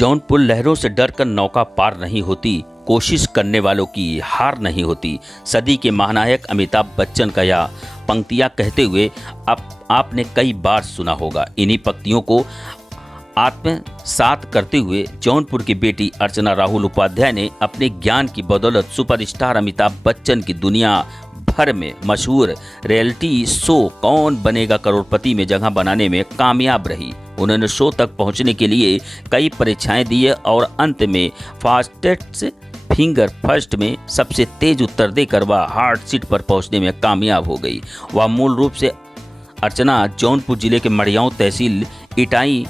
जौनपुर लहरों से डरकर नौका पार नहीं होती, कोशिश करने वालों की हार नहीं होती। सदी के महानायक अमिताभ बच्चन का यह पंक्तियां कहते हुए आपने कई बार सुना होगा। इन्हीं पंक्तियों को आत्मसात करते हुए जौनपुर की बेटी अर्चना राहुल उपाध्याय ने अपने ज्ञान की बदौलत सुपरस्टार अमिताभ बच्चन की दुनिया भर में मशहूर रियलिटी शो कौन बनेगा करोड़पति में जगह बनाने में कामयाब रही। उन्होंने शो तक पहुंचने के लिए कई परीक्षाएं दी और अंत में फास्टेस्ट फिंगर फर्स्ट में सबसे तेज उत्तर देकर वह हार्ड सीट पर पहुंचने में कामयाब हो गई। वह मूल रूप से अर्चना जौनपुर जिले के मड़ियाँव तहसील इटाई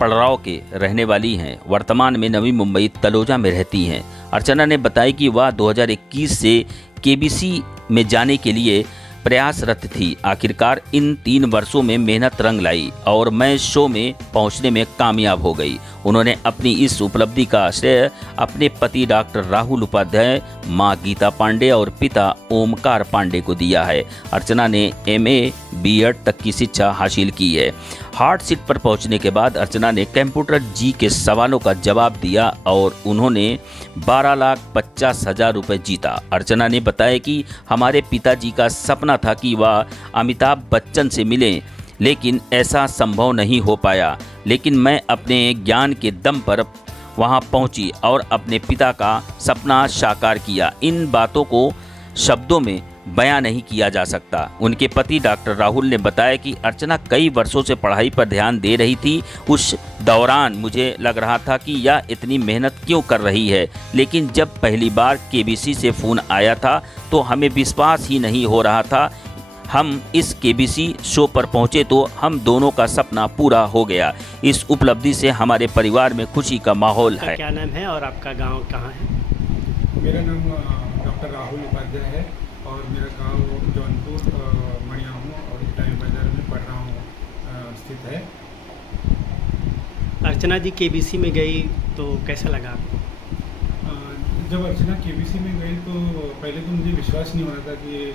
पड़राव के रहने वाली हैं। वर्तमान में नवी मुंबई तलोजा में रहती हैं। अर्चना ने बताया कि वह 2021 से केबीसी में जाने के लिए प्रयासरत थी। आखिरकार इन 3 वर्षों में मेहनत रंग लाई और मैं शो में पहुंचने में कामयाब हो गई। उन्होंने अपनी इस उपलब्धि का श्रेय अपने पति डॉक्टर राहुल उपाध्याय, मां गीता पांडे और पिता ओमकार पांडे को दिया है। अर्चना ने MA B.Ed तक की शिक्षा हासिल की है। हार्ड सीट पर पहुंचने के बाद अर्चना ने कंप्यूटर जी के सवालों का जवाब दिया और उन्होंने 12,50,000 रुपये जीता। अर्चना ने बताया कि हमारे पिताजी का सपना था कि वह अमिताभ बच्चन से मिलें, लेकिन ऐसा संभव नहीं हो पाया। लेकिन मैं अपने ज्ञान के दम पर वहां पहुंची और अपने पिता का सपना साकार किया। इन बातों को शब्दों में बयां नहीं किया जा सकता। उनके पति डॉक्टर राहुल ने बताया कि अर्चना कई वर्षों से पढ़ाई पर ध्यान दे रही थी। उस दौरान मुझे लग रहा था कि यह इतनी मेहनत क्यों कर रही है, लेकिन जब पहली बार केबीसी से फ़ोन आया था तो हमें विश्वास ही नहीं हो रहा था। हम इस केबीसी शो पर पहुंचे तो हम दोनों का सपना पूरा हो गया। इस उपलब्धि से हमारे परिवार में खुशी का माहौल है। क्या नाम है और आपका गांव कहाँ है? मेरा नाम डॉक्टर राहुल उपाध्याय है और मेरा गांव जौनपुर मड़ियाहू और इटाई बाजार में पड़राव स्थित है। अर्चना जी केबीसी में गई तो कैसा लगा आपको? जब अर्चना केबीसी में गई तो पहले तो मुझे विश्वास नहीं हो रहा था कि ये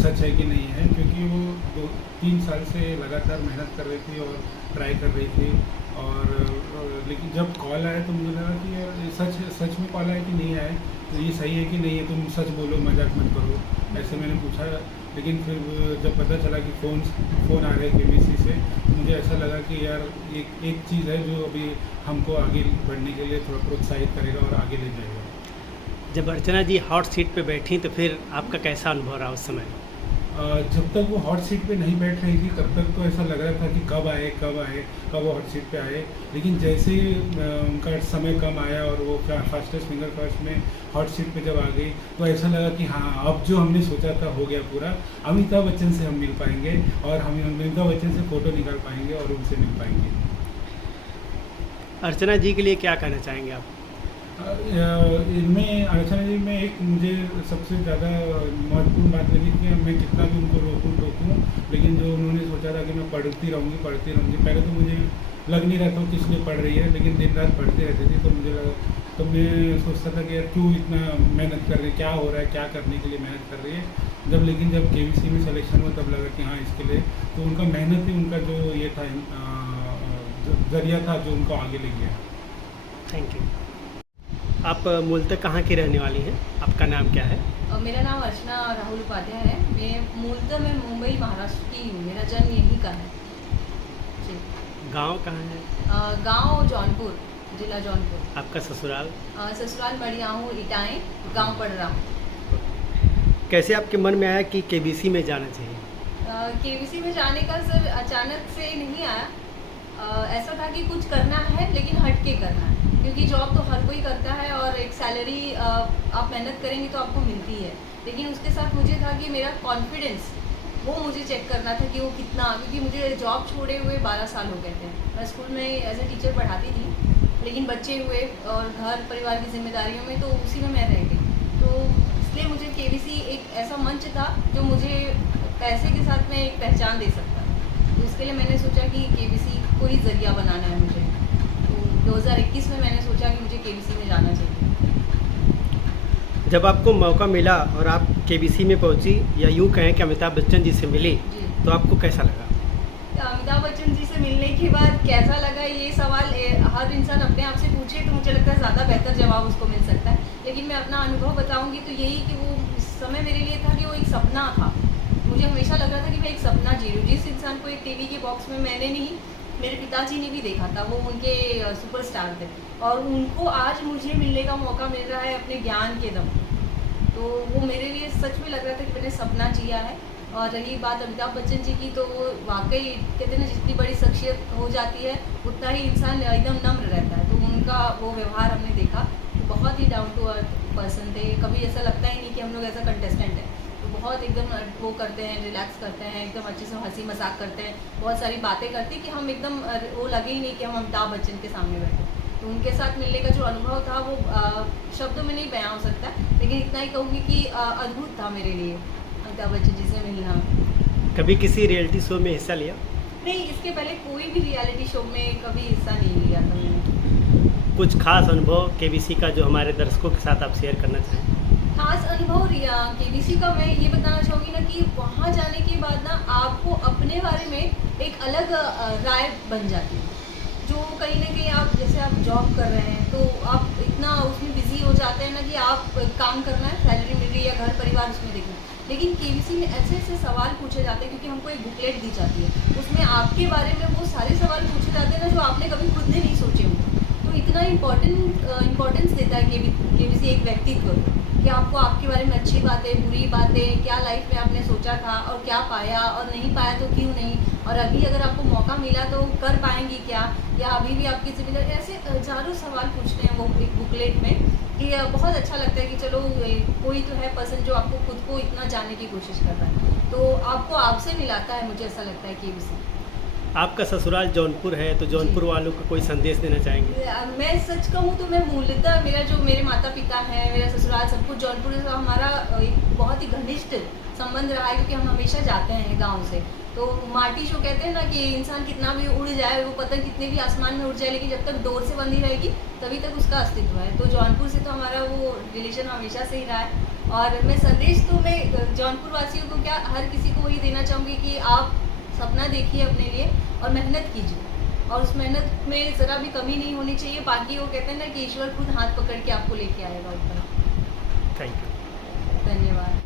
सच है कि नहीं है, क्योंकि वो 2-3 साल से लगातार मेहनत कर रही थी और ट्राई कर रही थी। और लेकिन जब कॉल आया तो मुझे लगा कि यार सच में कॉल आया कि नहीं आया, तो ये सही है कि नहीं है, तुम सच बोलो, मजाक मत करो, ऐसे मैंने पूछा। लेकिन फिर जब पता चला कि फ़ोन आ रहे केबीसी से, मुझे ऐसा लगा कि यार एक चीज़ है जो अभी हमको आगे बढ़ने के लिए थोड़ा प्रोत्साहित करेगा और आगे ले जाएगा। जब अर्चना जी हॉट सीट पे बैठी तो फिर आपका कैसा अनुभव रहा उस समय? जब तक वो हॉट सीट पे नहीं बैठ रही थी तब तक तो ऐसा लग रहा था कि कब वो हॉट सीट पे आए। लेकिन जैसे ही उनका समय कम आया और वो फास्टेस्ट फिंगर फर्स्ट में हॉट सीट पे जब आ गई तो ऐसा लगा कि हाँ, अब जो हमने सोचा था हो गया पूरा। अमिताभ बच्चन से हम मिल पाएंगे और हम अमिताभ बच्चन से फ़ोटो निकाल पाएंगे और उनसे मिल पाएंगे। अर्चना जी के लिए क्या कहना चाहेंगे आप? इनमें अर्चना जी में एक मुझे सबसे ज़्यादा महत्वपूर्ण बात लगी कि मैं कितना भी उनको रोकूं, लेकिन जो उन्होंने सोचा था कि मैं पढ़ती रहूँगी। पहले तो मुझे लग नहीं रहा था किस लिए पढ़ रही है, लेकिन दिन रात पढ़ती रहती थी तो मुझे लगा, तो मैं सोचता था कि यार क्यों इतना मेहनत कर रही है, क्या हो रहा है, क्या करने के लिए मेहनत कर रही है। लेकिन जब केबीसी में सिलेक्शन हुआ तब लगा कि हाँ, इसके लिए तो उनका मेहनत ही उनका जो ये था जरिया था जो उनको आगे ले गया। Thank you. आप मूलतः कहाँ की रहने वाली हैं? आपका नाम क्या है? मेरा नाम अर्चना राहुल उपाध्याय है। मैं मुंबई महाराष्ट्र की हूँ। मेरा जन्म यहीं का है जी। गांव कहाँ है? गांव जौनपुर, जिला जौनपुर। आपका ससुराल? ससुराल मड़ियाहू इटाई, गांव पड़राव। कैसे आपके मन में आया कि केबीसी में जाना चाहिए? केबीसी में जाने का सर अचानक से नहीं आया। ऐसा था कि कुछ करना है लेकिन हट के करना है, क्योंकि जॉब तो हर कोई करता है और एक सैलरी आप मेहनत करेंगे तो आपको मिलती है। लेकिन उसके साथ मुझे था कि मेरा कॉन्फिडेंस वो मुझे चेक करना था कि वो कितना, क्योंकि मुझे जॉब छोड़े हुए 12 साल हो गए थे। मैं स्कूल में एज ए टीचर पढ़ाती थी, लेकिन बच्चे हुए और घर परिवार की जिम्मेदारियों में तो उसी में मैं रह गई। तो इसलिए मुझे केबीसी एक ऐसा मंच था जो मुझे पैसे के साथ में एक पहचान दे सकता। तो इसके लिए मैंने सोचा कि केबीसी को ही ज़रिया बनाना है मुझे। 2021 में मैंने सोचा कि मुझे केबीसी में जाना चाहिए। जब आपको मौका मिला और आप केबीसी में पहुंची, या यूँ कहें कि अमिताभ बच्चन जी से मिली, तो आपको कैसा लगा? अमिताभ बच्चन जी से मिलने के बाद कैसा लगा, ये सवाल हर इंसान अपने आप से पूछे ज़्यादा बेहतर जवाब उसको मिल सकता है, लेकिन मैं अपना अनुभव बताऊंगी तो यही कि वो उस समय मेरे लिए था कि वो एक सपना था। मुझे हमेशा लग रहा था कि मैं एक सपना जी रही हूँ। जिस इंसान को एक टीवी के बॉक्स में मैंने नहीं, मेरे पिताजी ने भी देखा था, वो उनके सुपरस्टार थे, और उनको आज मुझे मिलने का मौका मिल रहा है अपने ज्ञान के दम, तो वो मेरे लिए सच में लग रहा था कि मैंने सपना जिया है। और रही बात अमिताभ बच्चन जी की, तो वो वाकई कहते हैं ना, जितनी बड़ी शख्सियत हो जाती है उतना ही इंसान एकदम नम्र रहता है। तो उनका वो व्यवहार हमने देखा, तो बहुत ही डाउन टू अर्थ पर्सन थे। कभी ऐसा लगता ही नहीं कि हम लोग ऐसा कंटेस्टेंट है, तो बहुत एकदम वो करते हैं, रिलैक्स करते हैं, एकदम अच्छे से हंसी मजाक करते हैं, बहुत सारी बातें करते हैं कि हम एकदम वो लगे ही नहीं कि हम अमिताभ बच्चन के सामने बैठे। तो उनके साथ मिलने का जो अनुभव था वो शब्दों में नहीं बयां हो सकता, लेकिन इतना ही कहूँगी कि अद्भुत था मेरे लिए अमिताभ बच्चन जी से मिलना। कभी किसी रियलिटी शो में हिस्सा लिया? नहीं, इसके पहले कोई भी रियलिटी शो में कभी हिस्सा नहीं लिया था मैंने। कुछ खास अनुभव केबीसी का जो हमारे दर्शकों के साथ आप शेयर करना चाहें? खास अनुभव रिया केबीसी का मैं ये बताना चाहूँगी ना कि वहाँ जाने के बाद ना आपको अपने बारे में एक अलग राय बन जाती है। जो कहीं ना कहीं आप जैसे आप जॉब कर रहे हैं तो आप इतना उसमें बिजी हो जाते हैं ना कि आप काम करना है, सैलरी मिल रही है, घर परिवार उसमें देखना है। लेकिन केबीसी में ऐसे ऐसे सवाल पूछे जाते हैं, क्योंकि हमको एक बुकलेट दी जाती है, उसमें आपके बारे में वो सारे सवाल पूछे जाते हैं ना जो आपने कभी खुद ने नहीं सोचे होंगे। तो इतना इम्पोर्टेंस देता है केबीसी एक व्यक्तित्व को, कि आपको आपके बारे में अच्छी बातें, बुरी बातें, क्या लाइफ में आपने सोचा था और क्या पाया, और नहीं पाया तो क्यों नहीं, और अभी अगर आपको मौका मिला तो कर पाएंगी क्या, या अभी भी आपकी जिम्मेदारी, ऐसे हजारों सवाल पूछते हैं वो एक बुकलेट में, कि बहुत अच्छा लगता है कि चलो कोई तो है पर्सन जो आपको खुद को इतना जानने की कोशिश कर रहा है, तो आपको आपसे मिलाता है, मुझे ऐसा लगता है केबीसी। आपका ससुराल जौनपुर है, तो जौनपुर वालों को कोई संदेश देना चाहेंगे? मैं सच कहूँ तो मैं मूलतः मेरे माता पिता हैं, मेरा ससुराल सब कुछ जौनपुर से, हमारा एक बहुत ही घनिष्ठ संबंध रहा है, क्योंकि हम हमेशा जाते हैं गांव से। तो माटी जो कहते हैं ना कि इंसान कितना भी उड़ जाए, वो पतंग कितने भी आसमान में उड़ जाए, लेकिन जब तक डोर से बंधी रहेगी तभी तक उसका अस्तित्व है। तो जौनपुर से तो हमारा वो रिलेशन हमेशा से ही रहा है। और मैं संदेश तो मैं जौनपुर वासियों को क्या, हर किसी को वही देना चाहूँगी कि आप सपना देखिए अपने लिए और मेहनत कीजिए, और उस मेहनत में ज़रा भी कमी नहीं होनी चाहिए। बाकी वो कहते हैं ना कि ईश्वर खुद हाथ पकड़ के आपको लेके आएगा ऊपर। Thank you. धन्यवाद।